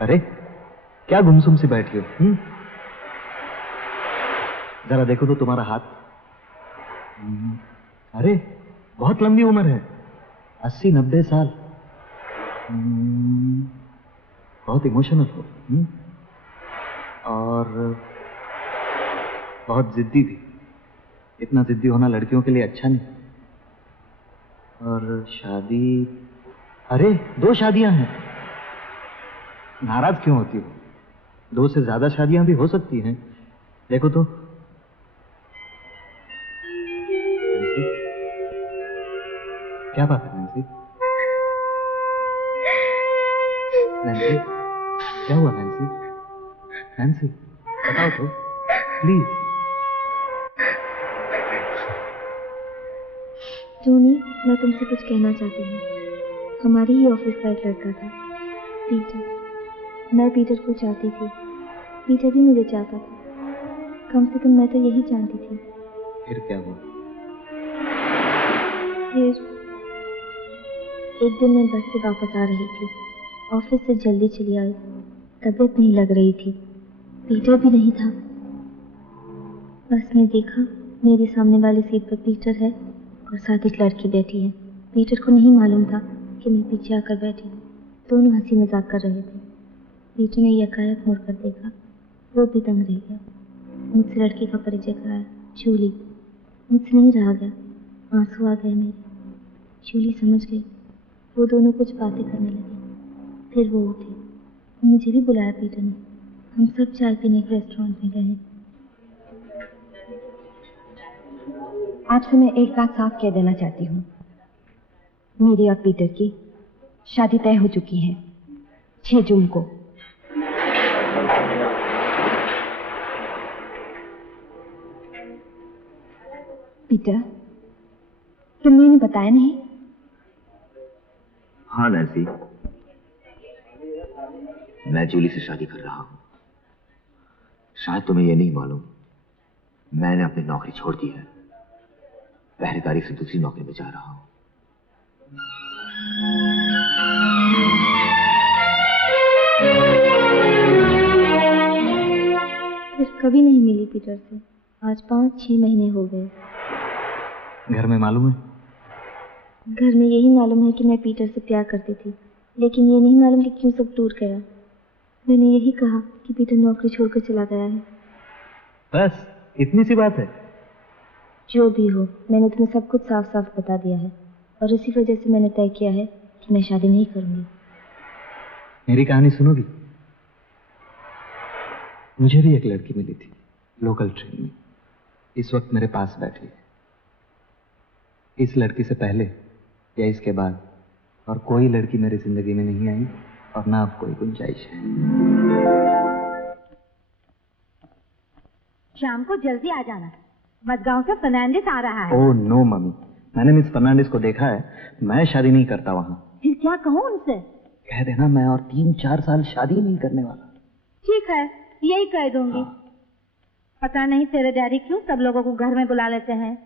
अरे क्या गुमसुम से बैठी हो? जरा देखो तो तुम्हारा हाथ। अरे बहुत लंबी उम्र है, 80-90 साल। बहुत इमोशनल हो। और बहुत जिद्दी भी। इतना जिद्दी होना लड़कियों के लिए अच्छा नहीं। और शादी, अरे 2 शादियां हैं। नाराज क्यों होती हो? 2 से ज्यादा शादियां भी हो सकती हैं। देखो तो। नैन्सी, क्या बात है नैन्सी? नैन्सी, क्या हुआ नैन्सी? नैन्सी, बताओ तो प्लीज। टोनी, मैं तुमसे कुछ कहना चाहती हूँ। हमारी ही ऑफिस का एक लड़का था, पीटर। मैं पीटर को चाहती थी, पीटर भी मुझे चाहता था। कम से कम मैं तो यही जानती थी। फिर क्या हुआ? फिर एक दिन मैं बस से वापस आ रही थी। ऑफिस से जल्दी चली आई। तबीयत नहीं लग रही थी। पीटर भी नहीं था। बस में देखा, मेरे सामने वाली सीट पर पीटर है और साथ एक लड़की बैठी है। पीटर को नहीं मालूम था कि मैं पीछे आकर बैठी हूँ। दोनों हंसी मजाक कर रहे थे। पीटर ने यकायक मुड़कर देखा। वो भी दंग रह गया। मुझसे लड़की का परिचय कराया, जूली। मुझसे नहीं रहा गया, आंसू आ गए मेरे। जूली समझ गई। वो दोनों कुछ बातें करने लगे। फिर वो उठी। मुझे भी बुलाया पीटर ने। हम सब चाय पीने एक रेस्टोरेंट में गए। आपसे मैं एक बात साफ कह देना चाहती हूँ। मेरी और पीटर की शादी तय हो चुकी है 6 जून को। पीटर, तुमने इन्हें बताया नहीं? हाँ नैन्सी, मैं जूली से शादी कर रहा हूं। शायद तुम्हें यह नहीं मालूम, मैंने अपनी नौकरी छोड़ दी है। पहरेदारी से दूसरी नौकरी में जा रहा हूं। फिर कभी नहीं मिली पीटर से। आज 5-6 महीने हो गए। घर में मालूम है? घर में यही मालूम है कि मैं पीटर से प्यार करती थी, लेकिन ये नहीं मालूम कि क्यों सब टूट गया। मैंने यही कहा कि पीटर नौकरी छोड़कर चला गया है। बस इतनी सी बात है? जो भी हो, मैंने तुम्हें सब कुछ साफ साफ बता दिया है और इसी वजह से मैंने तय किया है कि मैं शादी नहीं करूंगी। मेरी कहानी सुनोगी? मुझे भी एक लड़की मिली थी लोकल ट्रेन में। इस वक्त मेरे पास बैठी है। इस लड़की से पहले या इसके बाद और कोई लड़की मेरी जिंदगी में नहीं आई और ना अब कोई गुंजाइश है। शाम को जल्दी आ जाना। मडगांव से फर्नांडिस आ रहा है। ओह नो मम्मी, मैंने मिस फर्नांडिस को देखा है। मैं शादी नहीं करता वहां। फिर क्या कहूँ उनसे? कह देना मैं और 3-4 साल शादी नहीं करने वाला। ठीक है, यही कह दूंगी। पता नहीं तेरे डैडी क्यों सब लोगों को घर में बुला लेते हैं।